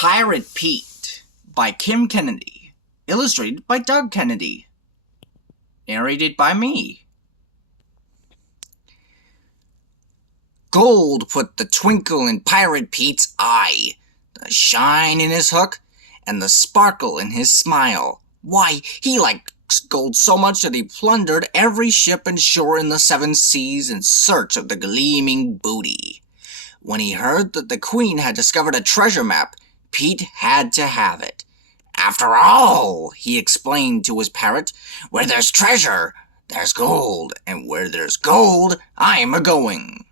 Pirate Pete by Kim Kennedy. Illustrated by Doug Kennedy. Narrated by me. Gold put the twinkle in Pirate Pete's eye, the shine in his hook, and the sparkle in his smile. Why, he liked gold so much that he plundered every ship and shore in the 7 seas in search of the gleaming booty. When he heard that the Queen had discovered a treasure map, Pete had to have it. "After all," he explained to his parrot, "where there's treasure, there's gold, and where there's gold, I'm a-going."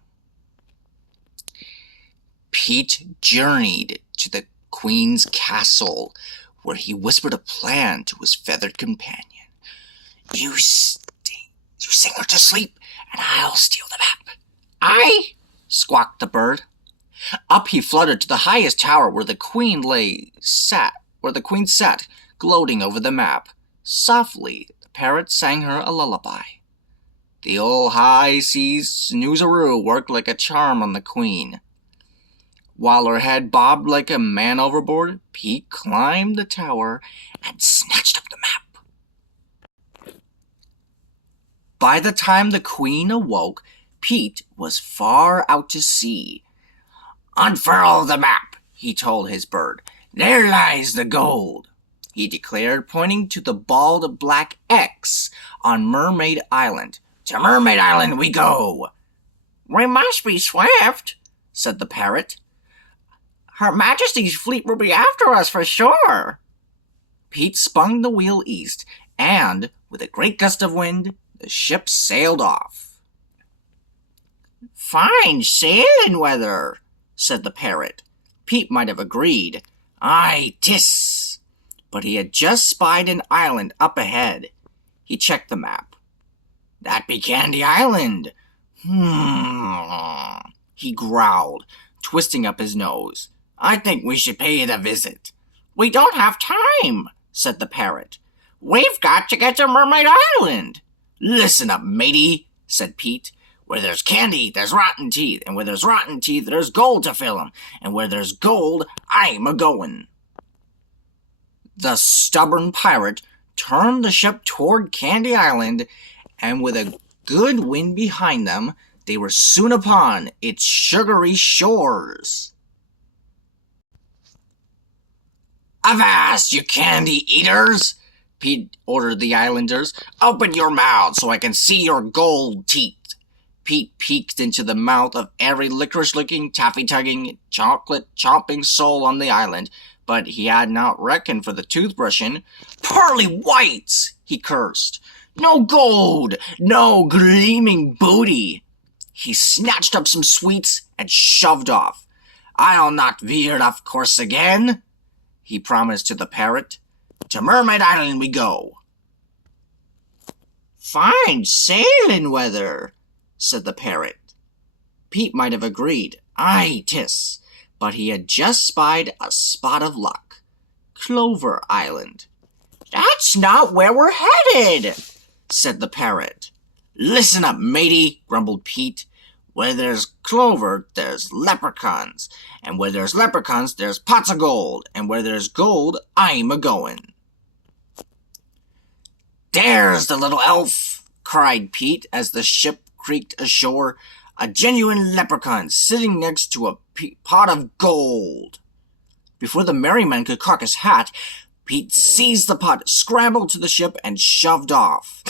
Pete journeyed to the Queen's castle, where he whispered a plan to his feathered companion. You sing her to sleep, and I'll steal the map." "Aye," squawked the bird. Up he fluttered to the highest tower where the Queen sat, gloating over the map. Softly, the parrot sang her a lullaby. The old high seas snoozeroo worked like a charm on the Queen. While her head bobbed like a man overboard, Pete climbed the tower and snatched up the map. By the time the Queen awoke, Pete was far out to sea. "Unfurl the map," he told his bird. "There lies the gold," he declared, pointing to the bald black X on Mermaid Island. "To Mermaid Island we go." "We must be swift," said the parrot. "Her Majesty's fleet will be after us for sure." Pete spun the wheel east, and, with a great gust of wind, the ship sailed off. "Fine sailing weather," said the parrot. Pete might have agreed. "Aye, 'tis." But he had just spied an island up ahead. He checked the map. "That be Candy Island." He growled, twisting up his nose. "I think we should pay it a visit." "We don't have time," said the parrot. "We've got to get to Mermaid Island." "Listen up, matey," said Pete. "Where there's candy, there's rotten teeth, and where there's rotten teeth, there's gold to fill 'em, and where there's gold, I'm a-going." The stubborn pirate turned the ship toward Candy Island, and with a good wind behind them, they were soon upon its sugary shores. "Avast, you candy eaters!" Pete ordered the islanders. "Open your mouths so I can see your gold teeth." Pete peeked into the mouth of every licorice-licking, taffy-tugging, chocolate-chomping soul on the island, but he had not reckoned for the toothbrushing. "Pearly whites!" he cursed. "No gold! No gleaming booty!" He snatched up some sweets and shoved off. "I'll not veer off course again," he promised to the parrot. "To Mermaid Island we go." "Fine sailing weather," said the parrot. Pete might have agreed. "Aye, 'tis." But he had just spied a spot of luck. Clover Island. "That's not where we're headed," said the parrot. "Listen up, matey," grumbled Pete. "Where there's clover, there's leprechauns. And where there's leprechauns, there's pots of gold. And where there's gold, I'm a-going." "There's the little elf!" cried Pete as the ship creaked ashore. "A genuine leprechaun sitting next to a pot of gold." Before the merryman could cock his hat, Pete seized the pot, scrambled to the ship, and shoved off.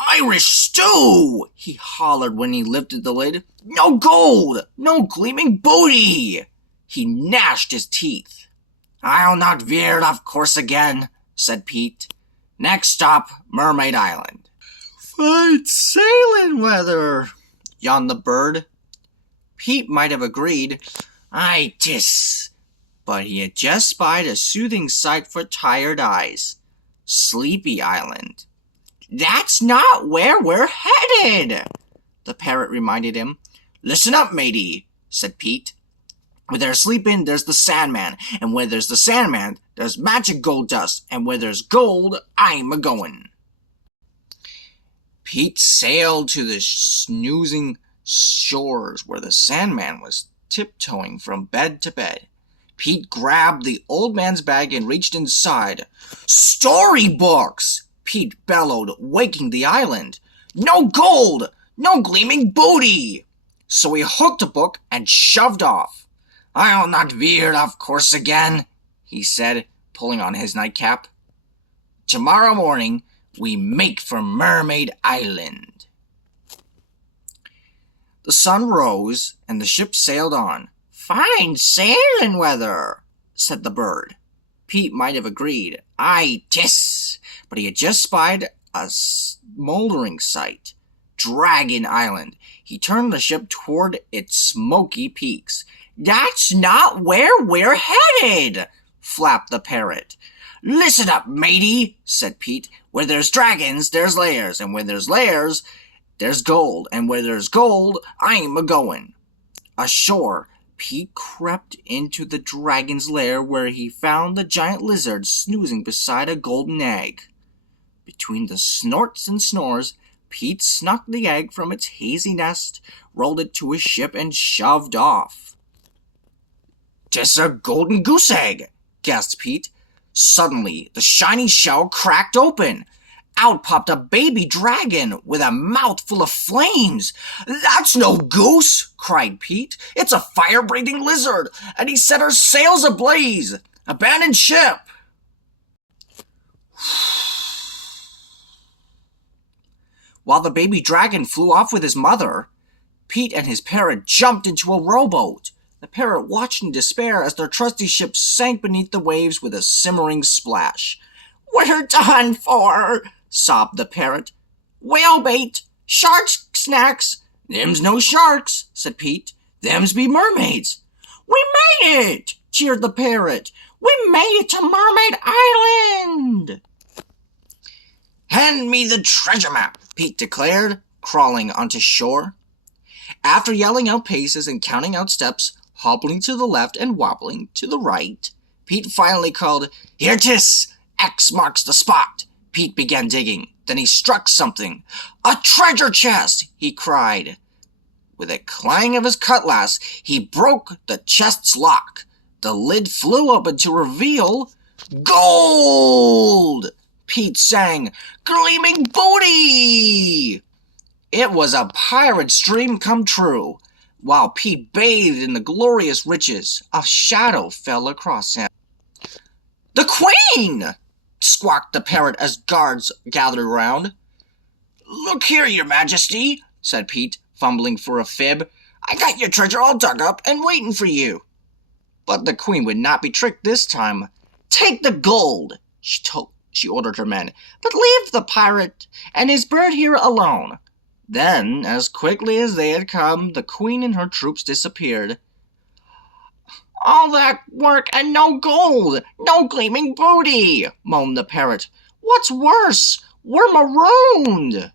"Irish stew!" he hollered when he lifted the lid. "No gold! No gleaming booty!" He gnashed his teeth. "I'll not veer off course again," said Pete. "Next stop, Mermaid Island." "Fine sailing weather," yawned the bird. Pete might have agreed. "Aye, 'tis." But he had just spied a soothing sight for tired eyes. Sleepy Island. "That's not where we're headed," the parrot reminded him. "Listen up, matey," said Pete. "Where there's sleeping, there's the Sandman. And where there's the Sandman, there's magic gold dust. And where there's gold, I'm a-going." Pete sailed to the snoozing shores where the Sandman was tiptoeing from bed to bed, Pete grabbed the old man's bag and reached inside. "Storybooks!" Pete bellowed, waking the island. "No gold! No gleaming booty!" So he hooked a book and shoved off. "I'll not veer off course again," he said, pulling on his nightcap. "Tomorrow morning, we make for Mermaid Island." The sun rose, and the ship sailed on. "Fine sailing weather," said the bird. Pete might have agreed. "Aye, 'tis," but he had just spied a smoldering sight. Dragon Island. He turned the ship toward its smoky peaks. "That's not where we're headed," flapped the parrot. "Listen up, matey," said Pete. "Where there's dragons, there's lairs, and where there's lairs, there's gold, and where there's gold, I'm a-goin'." Ashore, Pete crept into the dragon's lair, where he found the giant lizard snoozing beside a golden egg. Between the snorts and snores, Pete snuck the egg from its hazy nest, rolled it to his ship, and shoved off. "'Tis a golden goose egg," gasped Pete. Suddenly, the shiny shell cracked open. Out popped a baby dragon with a mouth full of flames. "That's no goose," cried Pete. "It's a fire-breathing lizard, and he set our sails ablaze. Abandon ship." While the baby dragon flew off with his mother, Pete and his parrot jumped into a rowboat. The parrot watched in despair as their trusty ship sank beneath the waves with a simmering splash. "We're done for," sobbed the parrot. "Whale bait! Shark snacks!" "Them's no sharks," said Pete. "Them's be mermaids." "We made it!" cheered the parrot. "We made it to Mermaid Island!" "Hand me the treasure map," Pete declared, crawling onto shore. After yelling out paces and counting out steps, hobbling to the left and wobbling to the right, Pete finally called, "Here 'tis! X marks the spot." Pete began digging. Then he struck something. "A treasure chest!" he cried. With a clang of his cutlass, he broke the chest's lock. The lid flew open to reveal gold! Pete sang, "Gleaming booty!" It was a pirate's dream come true. While Pete bathed in the glorious riches, a shadow fell across him. "The Queen!" squawked the parrot as guards gathered around. "Look here, your majesty," said Pete, fumbling for a fib. "I got your treasure all dug up and waiting for you." But the Queen would not be tricked this time. "Take the gold," she ordered her men, "but leave the pirate and his bird here alone." Then, as quickly as they had come, the Queen and her troops disappeared. "All that work and no gold, no gleaming booty," moaned the parrot. "What's worse, we're marooned."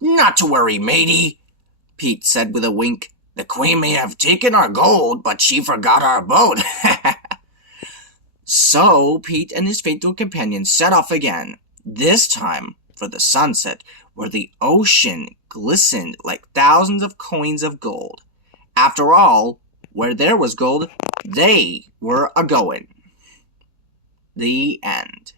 "Not to worry, matey," Pete said with a wink. "The Queen may have taken our gold, but she forgot our boat." So Pete and his faithful companion set off again, this time for the sunset, where the ocean glistened like thousands of coins of gold. After all, where there was gold, they were a-goin'. The end.